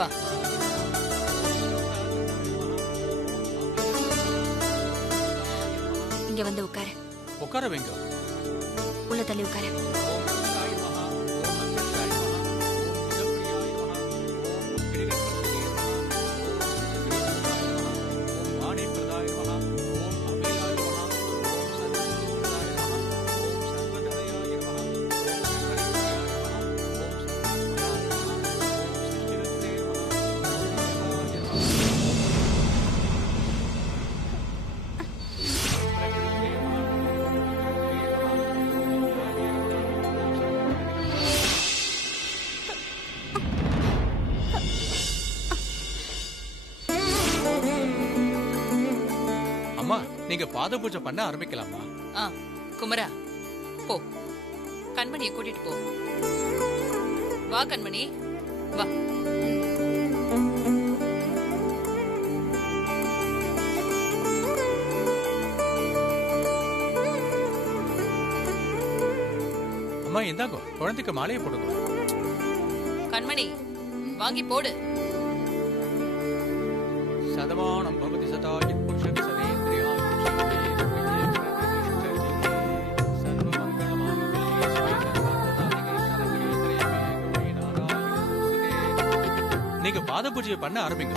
வா. இங்க வந்து உட்காரு. உட்கார வைங்க. உள்ள தள்ளி உட்காரு. நீங்க பாத பூஜை பண்ண ஆரம்பிக்கலாமா? குமரா, போ. கண்மணியை கூட்டிட்டு போ. வா கண்மணி, வா. அம்மா இந்தாங்க, குழந்தைக்கு மாலையை போடுங்க. கண்மணி, வாங்கி போடு. சதமானம் பவதி சதாயி புருஷன் சதேந்திரியா நீங்க பாத பூஜையை பண்ண ஆரம்பிங்க.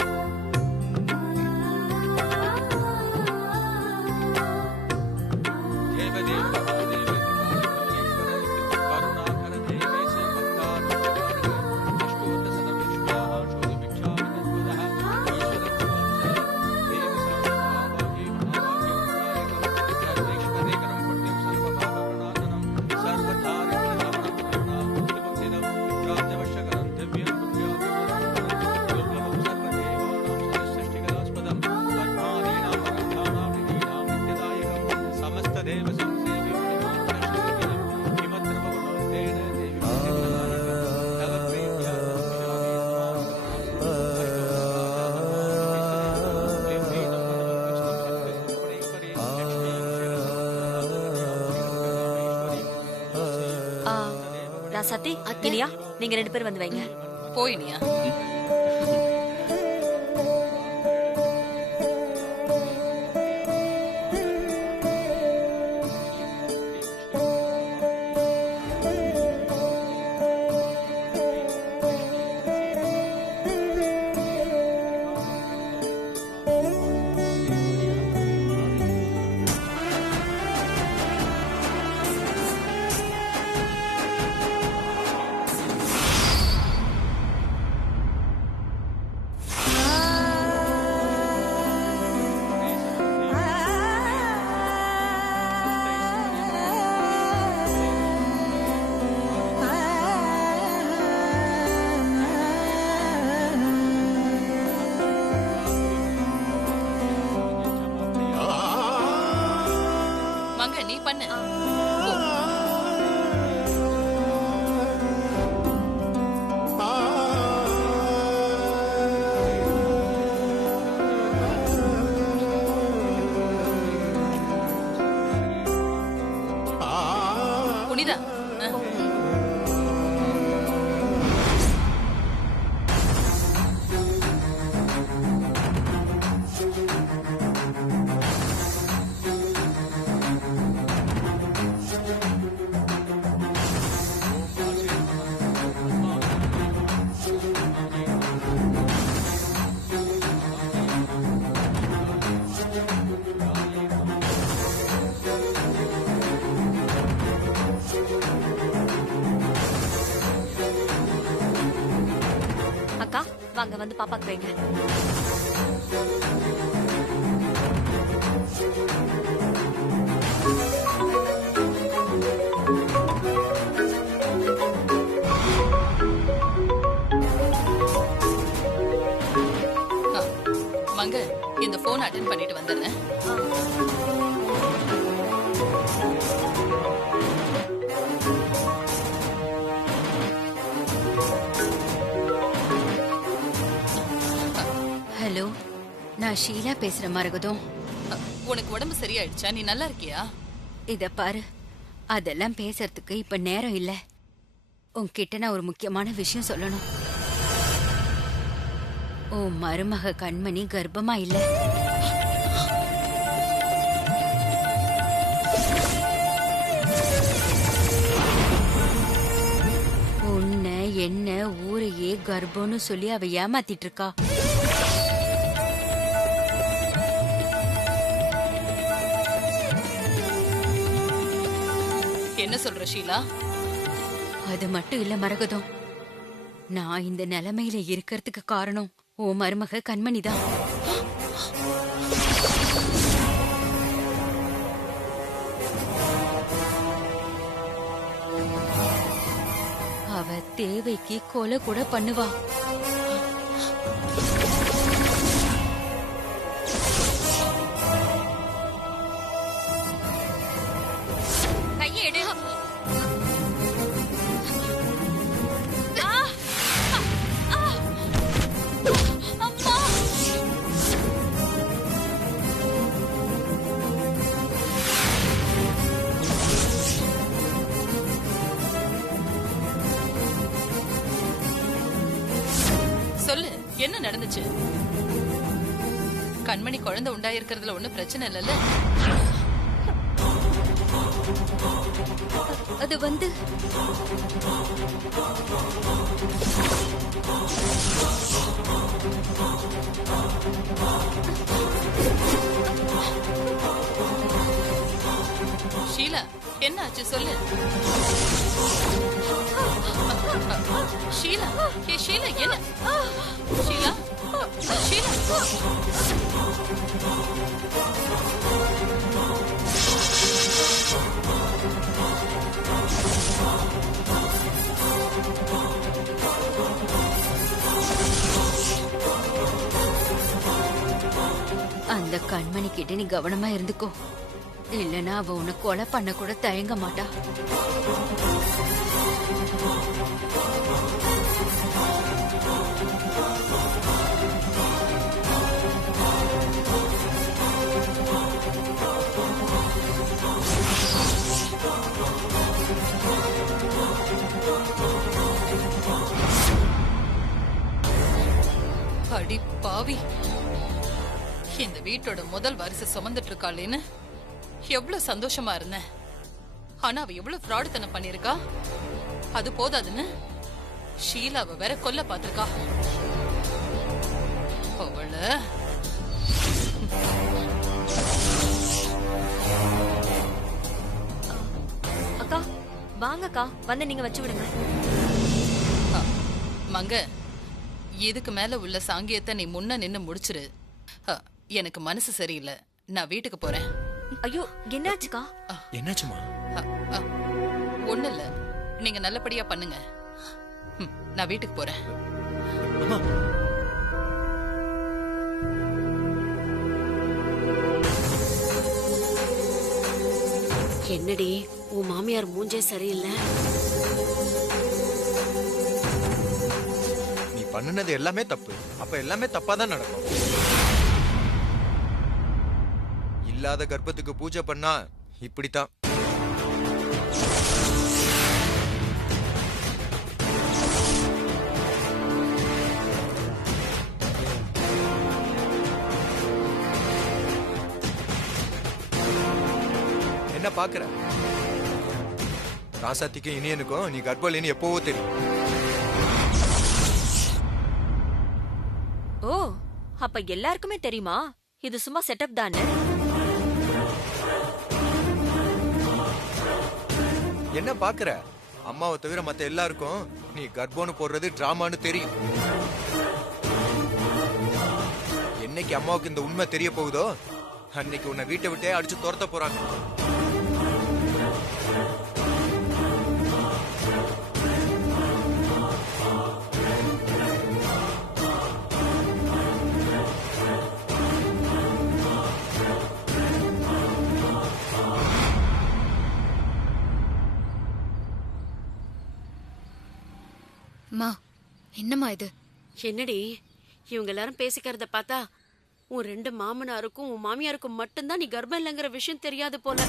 சத்தி, இனியா, நீங்க 2 பேரும் வந்து வைங்க. போயினியா? நீ பண்ணு. புனிதா, வாங்க வந்து பாப்பாக்கு வைங்க. மங்க, இந்த போன் அட்டெண்ட் பண்ணிட்டு வந்துடுறேன். ஹலோ, நான் ஷீலா பேசுறேன் மரகதம். உனக்கு உடம்பு சரியாயிடுச்சா? நீ நல்லா இருக்கியா? இத பாரு, அதெல்லாம் பேசுறதுக்கு இப்ப நேரம் இல்ல. உன்கிட்ட நான் ஒரு முக்கியமான விஷயம் சொல்லணும். உன் மருமக கண்மணி கர்ப்பமா இல்ல. உன்னை என்ன ஊரையே கர்ப்பம்னு சொல்லி அவ ஏமாத்திட்டு இருக்கா. என்ன சொல்ற ஷீலா? அது மட்டும் இல்ல மரகதம், நான் இந்த நிலைமையில இருக்கிறதுக்கு காரணம் உன் மருமக கண்மணிதான். அவ தேவைக்கு கொலை கூட பண்ணுவா. கையெடு. சொல்லு, என்ன நடந்துச்சு? கண்மணி குழந்தை உண்டாயிருக்கிறதுல ஒண்ணும் பிரச்சனை இல்லல்ல? அது வந்து ஷீலா, என்ன ஆச்சு சொல்லு. ஷீலா, ஏ ஷீலா, என்ன? ஷீலா, ஷீலா. அந்த கண்மணி கிட்ட நீ கவனமா இருந்துக்கோ, இல்லனா அவ உன்னை கொலை பண்ண கூட தயங்க மாட்டா. அடி பாவி, இந்த வீட்டோட முதல் வாரிசு சுமந்துட்டு இருக்காளேன்னு எவ்வளவு சந்தோஷமா இருந்தேன். ஆனா அவ எவ்வளவு ஃப்ராடுத்தனம் பண்ணிருக்கா. அது போதாதுன்னு ஷீலாவை வேற கொல்ல பாத்திருக்கா. அவள அக்கா வாங்கக்கா, வந்து நீங்க வச்சு விடுங்க. மங்க, இதுக்கு மேல உள்ள சாங்கியத்தை நீ முன்ன நின்னு முடிச்சிரு. எனக்கு மனசு சரியில்லை, நான் வீட்டுக்கு போறேன். ஐயோ என்னாச்சுக்கா? என்னாச்சுமா? ஒண்ணு இல்ல, நீங்க நல்லபடியா பண்ணுங்க. நான் வீட்டுக்கு போறேன். அம்மா, என்னடி உன் மாமியார் மூஞ்சே சரியில்லை. நீ பண்ணுனது எல்லாமே தப்பு. அப்ப எல்லாமே தப்பா தான் நடக்கும். இல்லாத கர்ப்பத்துக்கு பூஜை பண்ணா இப்படித்தான். என்ன பாக்குற? ராசாத்திக்கும் இனியனுக்கும் நீ கர்ப்பலின்னு எப்பவோ தெரியும். ஓ, அப்ப எல்லாருக்குமே தெரியுமா இது சும்மா செட்டப் தானே? என்ன பாக்குற? அம்மாவை தவிர மத்த எல்லாருக்கும் நீ கர்ப்பம்னு போடுறது டிராமான்னு தெரியும். என்னைக்கு அம்மாவுக்கு இந்த உண்மை தெரிய போகுதோ அன்னைக்கு உன்னை வீட்டை விட்டே அடிச்சு துரத்த போறாங்க. அம்மா, என்னம்மா இது? என்னடி இவங்க எல்லாரும் பேசிக்கிறத பார்த்தா உன் ரெண்டு மாமனாருக்கும் உன் மாமியாருக்கும் மட்டும்தான் நீ கர்ப்பம் இல்லைங்கிற விஷயம் தெரியாது போல.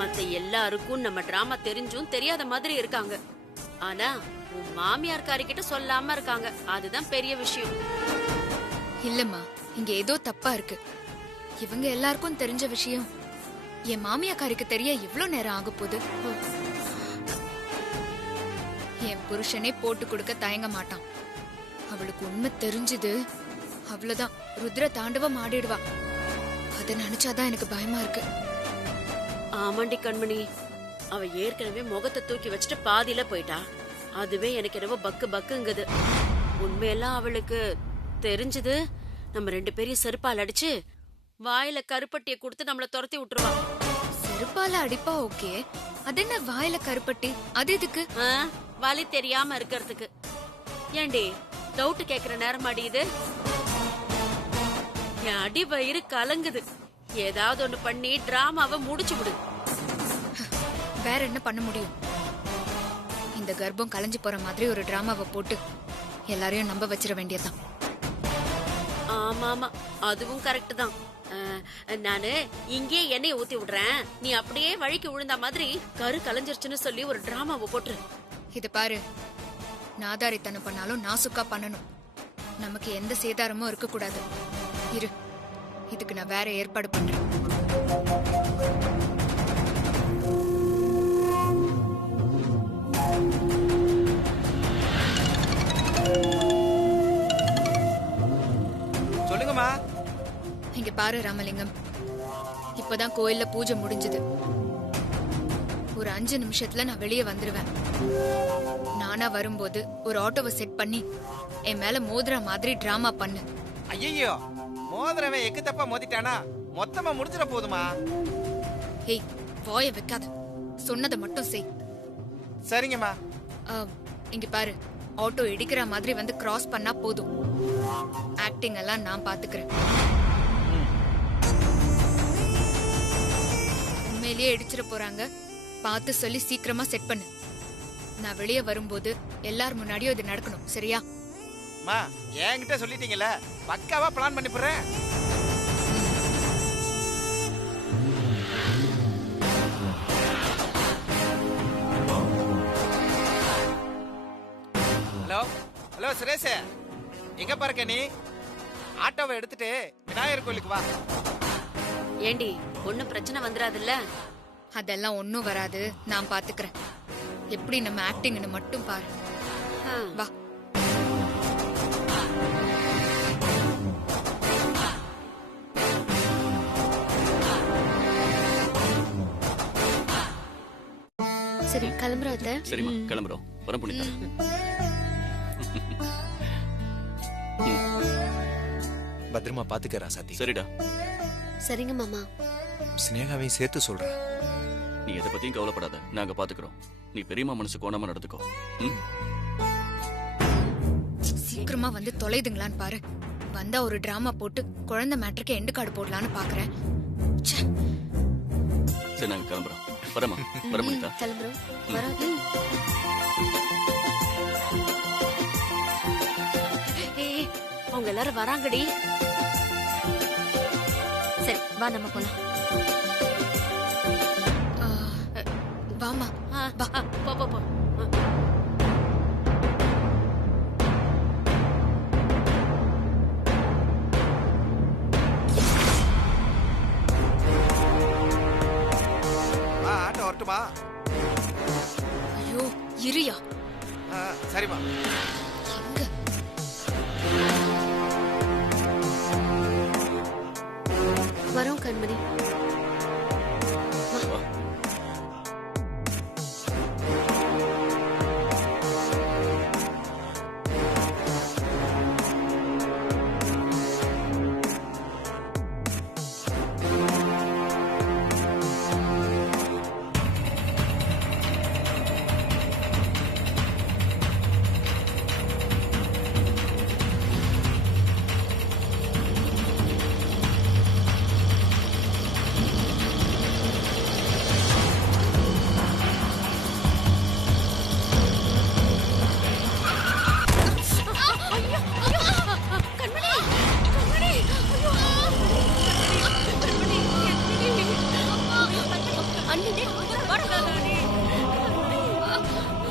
மத்த எல்லாருக்கும் நம்ம டிராமா தெரிஞ்சும் தெரியாத மாதிரி இருக்காங்க. ஆனா உன் மாமியார்காரிக்கிட்ட சொல்லாம இருக்காங்க, அதுதான் பெரிய விஷயம். இல்லம்மா, இங்க ஏதோ தப்பா இருக்கு. இவங்க எல்லாருக்கும் தெரிஞ்ச விஷயம் என் மாமியாக்காரிக்கு தெரிய எவ்வளவு நேரம் ஆக போகுது. என் புருஷனே போட்டு கொடுக்க தயங்க மாட்டான். அவளுக்கு உண்மை தெரிஞ்சது அவ்வளவுதான், ருத்ர தாண்டவம் ஆடிடுவா. அத நினைச்சாதான் எனக்கு பயமா இருக்கு. ஆமாண்டி கண்மணி, அவ ஏற்கனவே முகத்தை தூக்கி வச்சுட்டு பாதியில போயிட்டா. அதுவே எனக்கு என்னவோ பக்கு பக்குங்குது. உண்மையெல்லாம் அவளுக்கு தெரிஞ்சது, நம்ம 2 பேரையும் செருப்பால் அடிச்சு வாயில கருப்பட்டிய கொடுத்து நம்மள துரத்தி விட்டுருவா. செருப்பால அடிப்பா ஓகே, அது என்ன வாயில கருப்பட்டி? அது எதுக்கு? வலி தெரியாம இருக்கிறதுக்கு. ஏண்டி டவுட் கேக்குற நேரம் அடி இது? என் அடி வயிறு கலங்குது. ஏதாவது ஒண்ணு பண்ணி டிராமாவை முடிச்சு விடு. வேற என்ன பண்ண முடியும்? இந்த கர்ப்பம் கலைஞ்சு போற மாதிரி ஒரு டிராமாவை போட்டு எல்லாரையும் நம்ப வச்சிட வேண்டியதுதான். ஆமா ஆமா, அதுவும் கரெக்ட் தான். நானு இங்கே எண்ணெயை ஊத்தி விடுறேன், நீ அப்படியே வழிக்கு விழுந்த மாதிரி கரு கலைஞ்சிருச்சுன்னு சொல்லி ஒரு டிராமாவை போட்டுரு. இது பாரு, நாதாரித்தனம் பண்ணாலும் நாசுக்கா பண்ணணும். நமக்கு எந்த சேதாரமும் இருக்க கூடாது. இரு, இதுக்கு நான் வேற ஏற்பாடு பண்றேன். சொல்லுங்கம்மா. இங்க பாரு ராமலிங்கம், இப்பதான் கோயில்ல பூஜை முடிஞ்சது. ஒரு 5 நிமிஷத்துல நான் வெளியே வந்துருவேன். நானா வரும்போது ஒரு ஆட்டோவை செட் பண்ணி என் மேல மோதிர மாதிரி டிராமா பண்ணு. ஐயோ, மோதிரவன் எக்கு தப்பா மோதிட்டானா மொத்தமா முடிஞ்சிட போதுமா? ஏய், வாய வைக்காத, சொன்னதை மட்டும் செய். சரிங்கம்மா. இங்க பாரு, ஆட்டோ இடிக்கிற மாதிரி வந்து கிராஸ் பண்ணா போதும். ஆக்டிங் எல்லாம் நான் பாத்துக்கிறேன். உண்மையிலேயே இடிச்சிட போறாங்க, பார்த்து சொல்லி சீக்கிரமா செட் பண்ணு. நான் வெளியே வரும்போது எல்லார் முன்னாடியும் இது நடக்கணும், சரியா? மா, என்கிட்ட சொல்லிட்டீங்கல்ல, பக்காவா பிளான் பண்ணி போறேன். ஹலோ ஹலோ சுரேஷ், எங்க பாருக்க நீ? ஆட்டோவை எடுத்துட்டு விநாயகர் கோயிலுக்கு வா. ஏண்டி ஒண்ணும் பிரச்சனை வந்துடாதுல்ல? அதெல்லாம் ஒன்னும் வராது, நான் பாத்துக்கிறேன். எப்படி நம்ம ஆக்டிங்னு மட்டும் பாரு. வா. சரி, கிளம்புறாத. சரிம்மா, கிளம்புறோம். வர புனிதா. பத்திரமா பாத்துக்கறா சாத்தி. சரிடா. சரிங்க மாமா. ஸ்னேகாவையும் சேர்த்து சொல்றேன். நீ எதை பத்தியும் கவலைப்படாத, நாங்க பாத்துக்கிறோம். நீ பெரியம்மா மனசு கோணாம நடந்துக்கோ. சீக்கிரமா வந்து தொலைதுங்களான்னு பாரு. வந்தா ஒரு டிராமா போட்டு குழந்தை மேட்ருக்கு எண்டு கார்டு போடலான்னு பாக்குறேன். சரி, நாங்க கிளம்புறோம். வரமா, வர புனிதா. கிளம்புறோம். அவங்க எல்லாரும் வராங்கடி. சரி, வா நம்ம போலாம். வாமா. போ போ போ. ஆட்டோ வரட்டுமா? ஐயோ, இரியா. சரிம்மா. எங்க? வரோம் கண்மணி.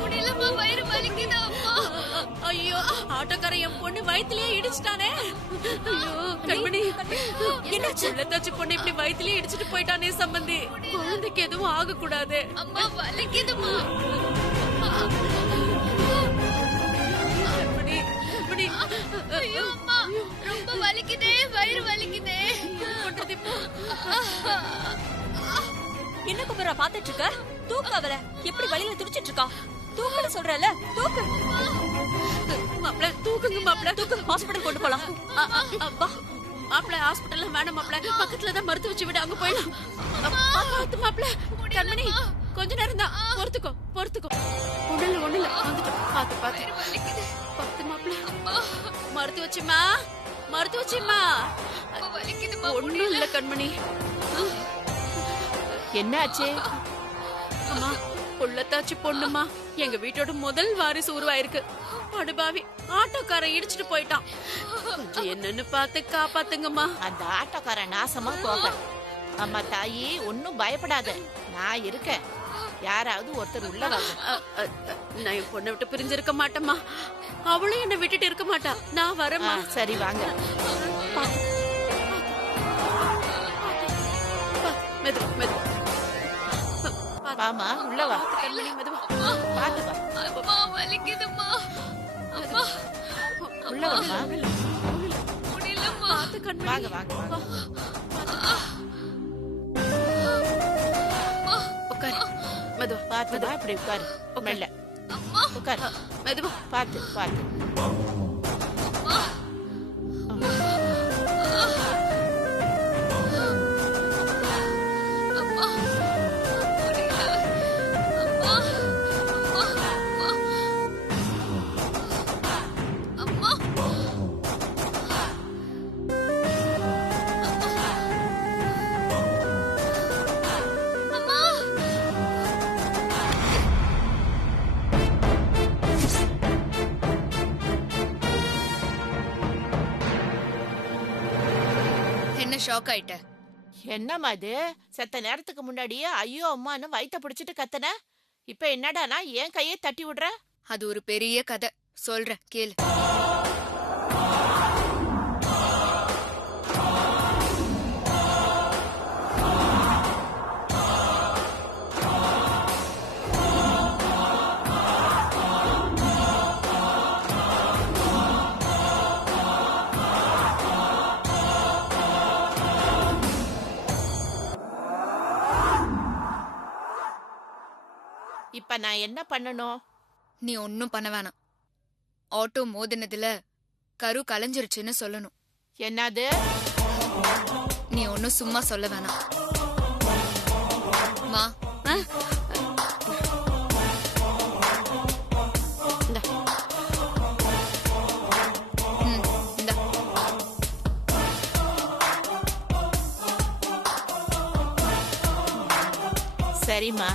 முடியலமா, வயிறு ஆட்டோக்காரன் என் பொண்ணு வயித்துலயே இடிச்சிட்டானே. ஐயோ கண்மணி, என்னாச்சு? உள்ளத்தாச்சு பொண்ணு இப்படி வயித்துலயே இடிச்சிட்டு போயிட்டானே சம்பந்தி. குழந்தைக்கு எதுவும் ஆக கூடாது. அம்மா வலிக்குதுமா. கண்மணி, கண்மணி. ஐயோ அம்மா ரொம்ப வலிக்குதே, வயிறு வலிக்குதே. பண்றது இப்போ? என்ன குமரா பாத்துட்டு இருக்க? தூக்கு அவள. எப்படி வழியில துடிச்சிட்டு இருக்கா? தூக்குன்னு சொல்றல, தூக்கு. மாப்ள தூக்குங்க மாப்ள. தூக்கு, ஹாஸ்பிடல் கொண்டு போலாம். அப்பா மாப்ள ஹாஸ்பிடல்ல வேணாம் மாப்ள, பக்கத்துல தான் மருத்துவ வச்சு விட, அங்க போயிடலாம். பாத்து மாப்ள. கண்மணி கொஞ்ச நேரம் தான், பொறுத்துக்கோ பொறுத்துக்கோ. ஒண்ணுல வந்துட்டோம். பாத்து பாத்து பத்து மாப்ள. மருத்துவ வச்சுமா, மருத்துவ வச்சுமா. ஒண்ணும் இல்ல கண்மணி. என்னாச்சு? அம்மா உள்ளத்தாச்சு பொண்ணுமா, எங்க வீட்டோட முதல் வாரிசு உருவாயிருக்கு. படுபாவி ஆட்டோக்காரன் இடிச்சிட்டு போயிட்டான். கொஞ்சம் என்னன்னு பார்த்து காப்பாத்துங்கம்மா. அந்த ஆட்டோக்காரன் நாசமா போக. அம்மா தாயி ஒன்னும் பயப்படாத, நான் இருக்கேன். யாராவது ஒருத்தர் உள்ள வாங்க. நான் என் பொண்ணை விட்டு பிரிஞ்சிருக்க மாட்டேம்மா. அவளும் என்னை விட்டுட்டு இருக்க மாட்டா. நான் வரேம்மா. சரி வாங்க. மெதுவா மெதுவா. வாமா உள்ள வா. கண்மணி மெதுவா. பாத்து வா. அம்மா வலிக்குதுமா. அம்மா உள்ள வாமா. முடியலம்மா. பாத்து கண்மணி. வாங்க வாங்க வாங்க. உட்காரு மெதுவா. பாத்து வா, இப்படி உட்காரு. மெல்ல உட்காரு. மெதுவா. பாத்து பாத்து. என்ன ஷாக் ஆயிட்ட? என்னம்மா இது? செத்த நேரத்துக்கு முன்னாடியே ஐயோ அம்மான்னு வயித்த பிடிச்சிட்டு கத்தன. இப்ப என்னடானா என் கையை தட்டி விடுற? அது ஒரு பெரிய கதை, சொல்றேன் கேளு. இப்ப நான் என்ன பண்ணணும்? நீ ஒன்னும் பண்ண வேணாம். ஆட்டோ மோதினதுல கரு கலைஞ்சிருச்சுன்னு சொல்லணும். என்னது? நீ ஒன்னும் சும்மா சொல்ல வேணாம். மா சரிம்மா.